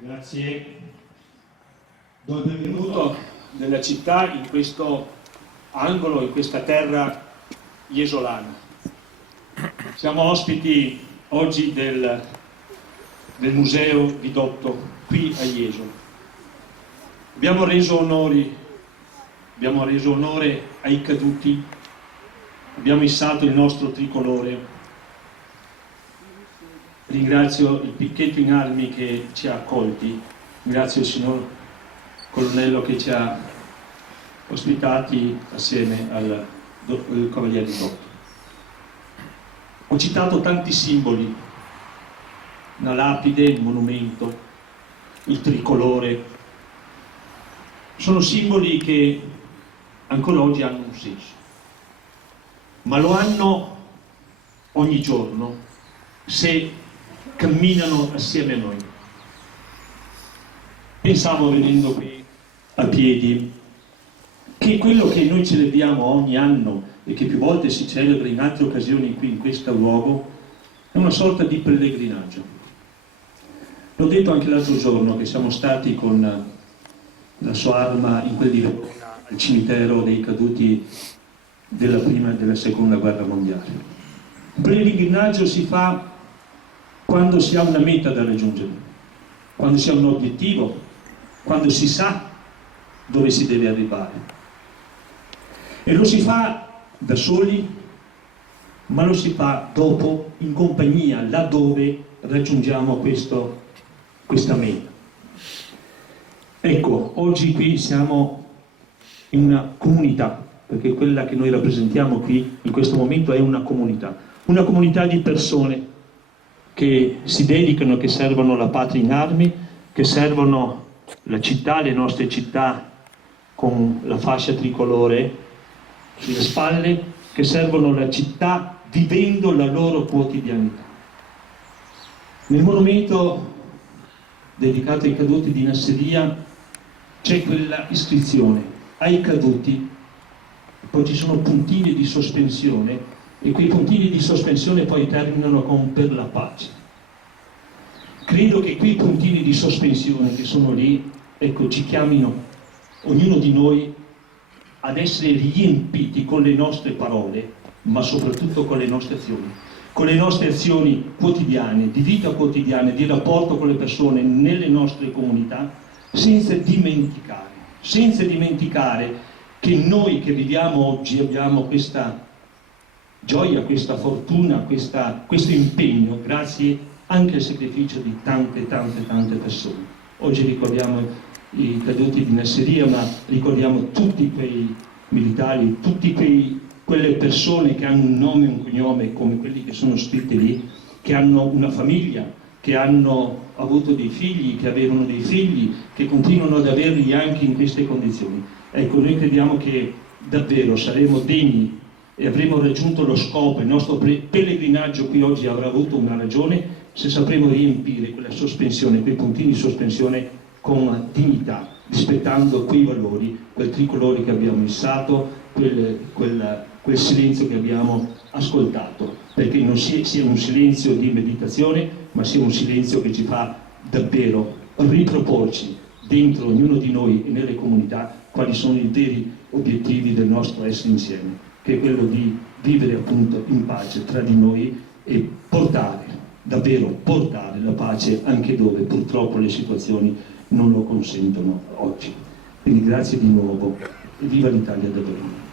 Grazie. Do il benvenuto nella città, in questo angolo, in questa terra iesolana. Siamo ospiti oggi del Museo Vidotto, qui a Jesolo. Abbiamo reso onore ai caduti, abbiamo issato il nostro tricolore. Ringrazio il picchetto in armi che ci ha accolti, ringrazio il signor colonnello che ci ha ospitati assieme al Cavaliere Vidotto. Ho citato tanti simboli, una lapide, il monumento, il tricolore. Sono simboli che ancora oggi hanno un senso, ma lo hanno ogni giorno se camminano assieme a noi. Pensavo, venendo qui a piedi, che quello che noi celebriamo ogni anno e che più volte si celebra in altre occasioni qui in questo luogo è una sorta di pellegrinaggio. L'ho detto anche l'altro giorno che siamo stati con la sua arma in quel di Verona al cimitero dei caduti della prima e della seconda guerra mondiale. Il pellegrinaggio si fa quando si ha una meta da raggiungere, quando si ha un obiettivo, quando si sa dove si deve arrivare. E lo si fa da soli, ma lo si fa dopo, in compagnia, laddove raggiungiamo questa meta. Ecco, oggi qui siamo in una comunità, perché quella che noi rappresentiamo qui in questo momento è una comunità di persone che si dedicano, che servono la patria in armi, che servono la città, le nostre città con la fascia tricolore sulle spalle, che servono la città vivendo la loro quotidianità. Nel monumento dedicato ai caduti di Nasseria c'è quella iscrizione ai caduti, poi ci sono puntini di sospensione e quei puntini di sospensione poi terminano con per la pace. Credo che quei puntini di sospensione che sono lì, ecco, ci chiamino ognuno di noi ad essere riempiti con le nostre parole, ma soprattutto con le nostre azioni quotidiane, di vita quotidiana, di rapporto con le persone nelle nostre comunità, senza dimenticare che noi che viviamo oggi abbiamo questa gioia, questa fortuna, questo impegno, grazie anche al sacrificio di tante persone. Oggi ricordiamo i caduti di Nasseria, ma ricordiamo tutti quei militari, tutte quelle persone che hanno un nome e un cognome come quelli che sono scritti lì, che hanno una famiglia, che hanno avuto dei figli, che avevano dei figli, che continuano ad averli anche in queste condizioni. Ecco, noi crediamo che davvero saremo degni e avremo raggiunto lo scopo, il nostro pellegrinaggio qui oggi avrà avuto una ragione se sapremo riempire quella sospensione, quei puntini di sospensione con dignità, rispettando quei valori, quel tricolore che abbiamo issato, quel silenzio che abbiamo ascoltato, perché non sia un silenzio di meditazione, ma sia un silenzio che ci fa davvero riproporci dentro ognuno di noi e nelle comunità quali sono i veri obiettivi del nostro essere insieme, che è quello di vivere appunto in pace tra di noi e davvero portare la pace anche dove purtroppo le situazioni non lo consentono oggi. Quindi grazie di nuovo e viva l'Italia davvero.